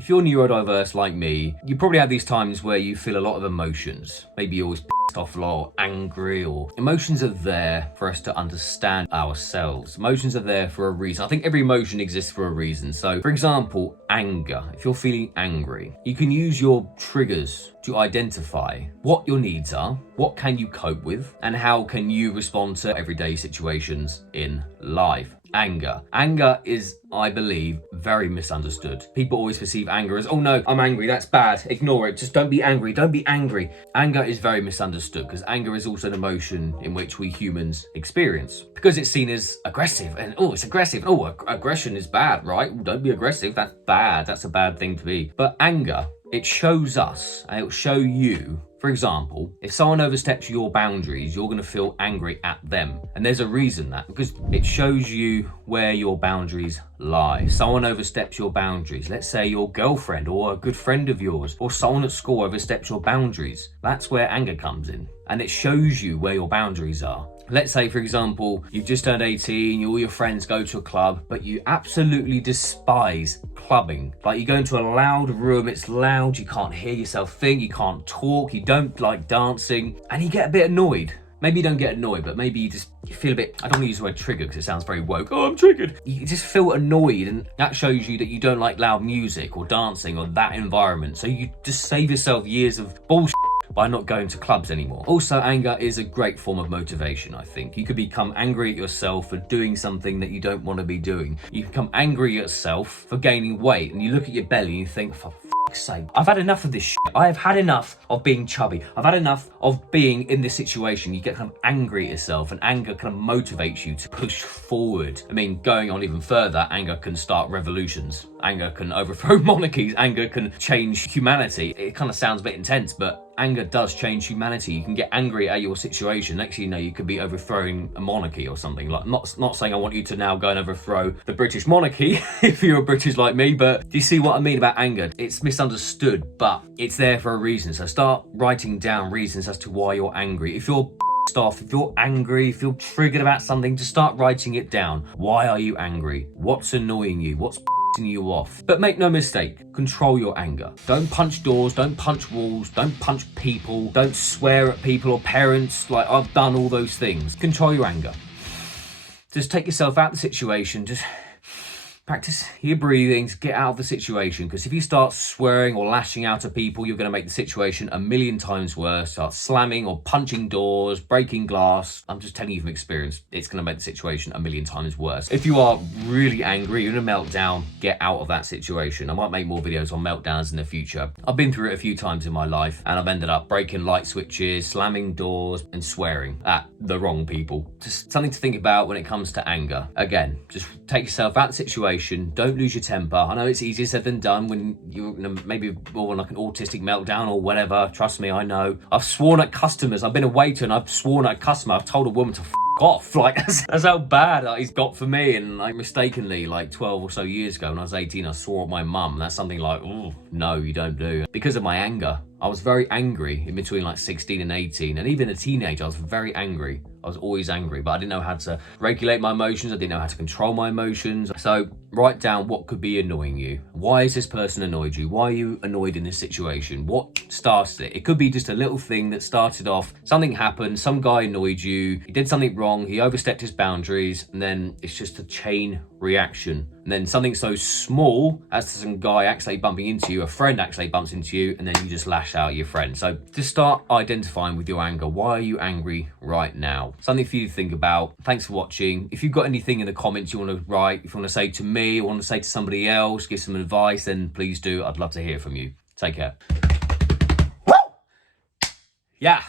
if you're neurodiverse like me, you probably have these times where you feel a lot of emotions. Maybe you're always pissed off a lot, or angry, or emotions are there for us to understand ourselves. Emotions are there for a reason. I think every emotion exists for a reason. So, for example, anger. If you're feeling angry, you can use your triggers to identify what your needs are, what can you cope with, and how can you respond to everyday situations in life. Anger. Anger is, I believe, very misunderstood. People always perceive anger as, oh no, I'm angry, that's bad, ignore it, just don't be angry, don't be angry. Anger is very misunderstood because anger is also an emotion in which we humans experience. Because it's seen as aggressive and, oh, it's aggressive, oh, aggression is bad, right? Don't be aggressive, that's bad, that's a bad thing to be. But anger, it shows us, and it will show you. For example, if someone oversteps your boundaries, you're going to feel angry at them. And there's a reason that, because it shows you where your boundaries lie. Someone oversteps your boundaries. Let's say your girlfriend or a good friend of yours or someone at school oversteps your boundaries. That's where anger comes in. And it shows you where your boundaries are. Let's say, for example, you've just turned 18, all your friends go to a club, but you absolutely despise clubbing. Like you go into a loud room, it's loud, you can't hear yourself think, you can't talk, you don't like dancing, and you get a bit annoyed. Maybe you don't get annoyed, but maybe you feel a bit, I don't want to use the word trigger because it sounds very woke. Oh, I'm triggered. You just feel annoyed, and that shows you that you don't like loud music or dancing or that environment. So you just save yourself years of bullshit by not going to clubs anymore. Also, anger is a great form of motivation, I think. You could become angry at yourself for doing something that you don't want to be doing. You become angry at yourself for gaining weight, and you look at your belly and you think, for fuck's sake, I've had enough of this shit. I have had enough of being chubby. I've had enough of being in this situation. You get kind of angry at yourself, and anger kind of motivates you to push forward. I mean, going on even further, anger can start revolutions. Anger can overthrow monarchies. Anger can change humanity. It kind of sounds a bit intense, but anger does change humanity. You can get angry at your situation. Next thing you know, you could be overthrowing a monarchy or something. Like, not saying I want you to now go and overthrow the British monarchy if you're a British like me, but do you see what I mean about anger? It's misunderstood, but it's there for a reason. So start writing down reasons as to why you're angry. If you're off, if you're angry, if you're triggered about something, just start writing it down. Why are you angry? What's annoying you? What's you off? But make no mistake, control your anger. Don't punch doors, don't punch walls, don't punch people, don't swear at people or parents. Like, I've done all those things. Control your anger. Just take yourself out of the situation. Just practice your breathing to get out of the situation, because if you start swearing or lashing out at people, you're going to make the situation a million times worse. Start slamming or punching doors, breaking glass. I'm just telling you from experience, it's going to make the situation a million times worse. If you are really angry, you're in a meltdown, get out of that situation. I might make more videos on meltdowns in the future. I've been through it a few times in my life, and I've ended up breaking light switches, slamming doors, and swearing at the wrong people. Just something to think about when it comes to anger. Again, just take yourself out of the situation. Don't lose your temper. I know it's easier said than done when you're maybe more like an autistic meltdown or whatever. Trust me, I know. I've sworn at customers. I've been a waiter and I've sworn at a customer. I've told a woman to off. Like, that's how bad he's got for me. And like, mistakenly, like 12 or so years ago when I was 18, I swore at my mum. That's something like, oh, no, you don't do. Because of my anger. I was very angry in between like 16 and 18. And even a teenager, I was very angry. I was always angry, but I didn't know how to regulate my emotions. I didn't know how to control my emotions. So write down what could be annoying you. Why has this person annoyed you? Why are you annoyed in this situation? What started it? It could be just a little thing that started off. Something happened. Some guy annoyed you. He did something wrong. He overstepped his boundaries. And then it's just a chain reaction. And then something so small as some guy accidentally bumping into you, a friend accidentally bumps into you, and then you just lash out at your friend. So just start identifying with your anger. Why are you angry right now? Something for you to think about. Thanks for watching. If you've got anything in the comments you want to write, if you want to say to me or want to say to somebody else, give some advice, then please do. I'd love to hear from you. Take care. Yeah.